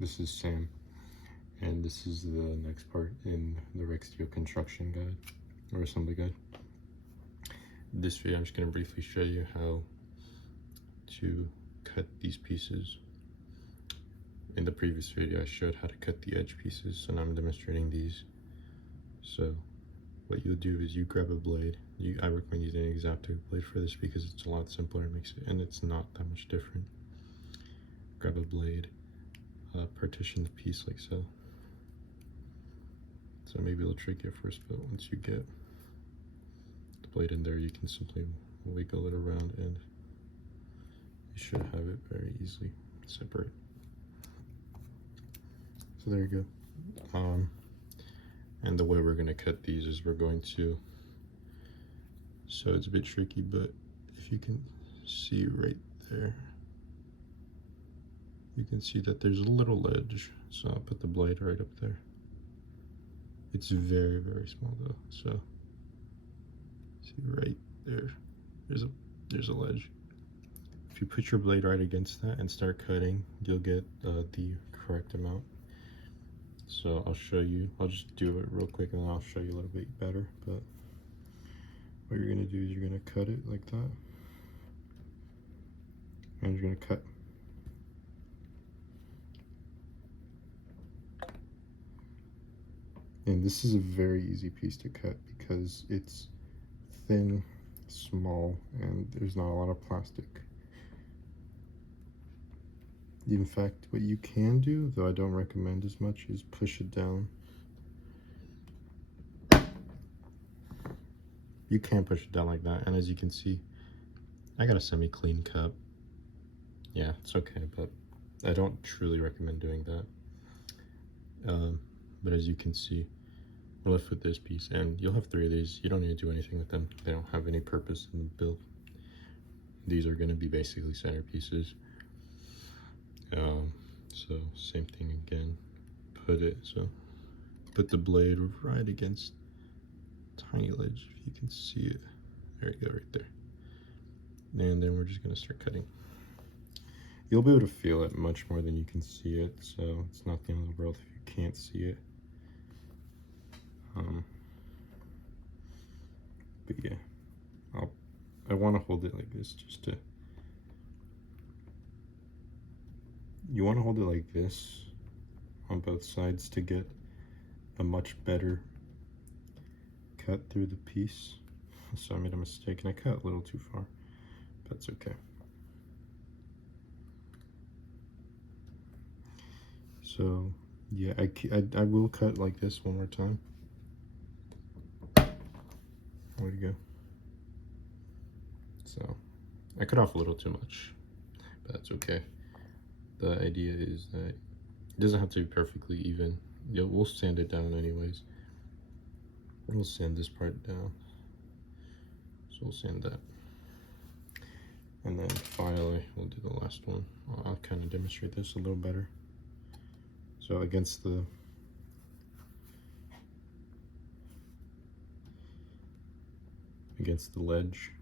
This is Sam, and this is the next part in the RexTO construction guide, or assembly guide. This video, I'm just going to briefly show you how to cut these pieces. In the previous video, I showed how to cut the edge pieces, so now I'm demonstrating these. So what you'll do is you grab a blade. I recommend using an X-Acto blade for this because it's a lot simpler and it's not that much different. Grab a blade, partition the piece like so. So maybe it'll trick you at first, but once you get the blade in there, you can simply wiggle it around and you should have it very easily separate. So there you go. And the way we're going to cut these is we're going to, so it's a bit tricky, but if you can see right there, you can see that there's a little ledge. So I'll put the blade right up there. It's very, very small though. So see right there, there's a ledge. If you put your blade right against that and start cutting, you'll get the correct amount. So I'll show you, I'll just do it real quick and then I'll show you a little bit better. But what you're gonna do is you're gonna cut it like that. And you're gonna cut. And this is a very easy piece to cut because it's thin, small, and there's not a lot of plastic. In fact, what you can do, though I don't recommend as much, is push it down. You can push it down like that, and as you can see, I got a semi-clean cut. Yeah, it's okay, but I don't truly recommend doing that. But as you can see, we're left with this piece, and you'll have 3 of these. You don't need to do anything with them. They don't have any purpose in the build. These are going to be basically center pieces. So same thing again, put the blade right against tiny ledge, if you can see it. There you go, right there. And then we're just gonna start cutting. You'll be able to feel it much more than you can see it, so it's not the end of the world if you can't see it. But yeah, I want to hold it like this just to. You want to hold it like this on both sides to get a much better cut through the piece. So I made a mistake and I cut a little too far. That's okay. So yeah, I will cut like this one more time. Where'd you go? So I cut off a little too much, but that's okay. The idea is that it doesn't have to be perfectly even. We'll sand it down anyways. We'll sand this part down. So we'll sand that. And then finally, we'll do the last one. I'll kind of demonstrate this a little better. So against the ledge.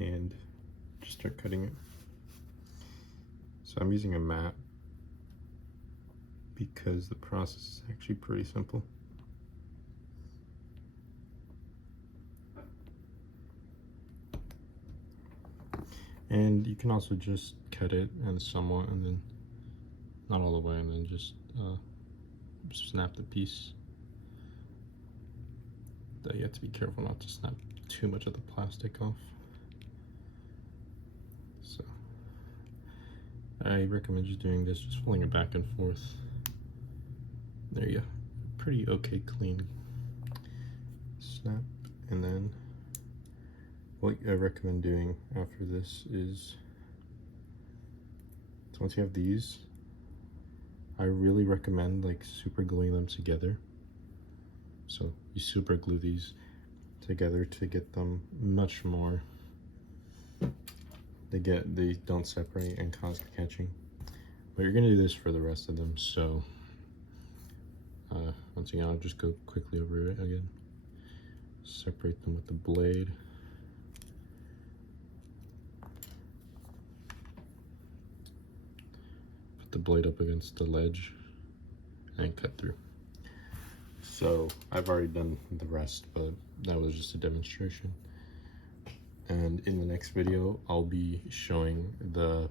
And just start cutting it. So I'm using a mat because the process is actually pretty simple. And you can also just cut it and somewhat, and then not all the way, and then just snap the piece. Though you have to be careful not to snap too much of the plastic off. So I recommend just doing this, just pulling it back and forth. There you go. Pretty okay clean snap. And then what I recommend doing after this is, so once you have these, I really recommend like super gluing them together. So you super glue these together to get them much more, they don't separate and cause catching. But you're gonna do this for the rest of them, so once again, I'll just go quickly over it again. separate them with the blade. Put the blade up against the ledge and cut through. So I've already done the rest, but that was just a demonstration. And in the next video, I'll be showing the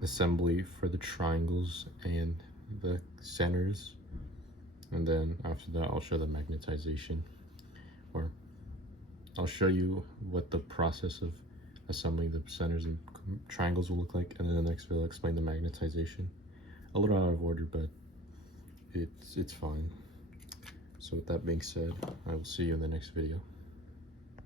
assembly for the triangles and the centers. And then after that, I'll show the magnetization, or I'll show you what the process of assembling the centers and triangles will look like. And then the next video, I'll explain the magnetization. A little out of order, but it's fine. So with that being said, I will see you in the next video.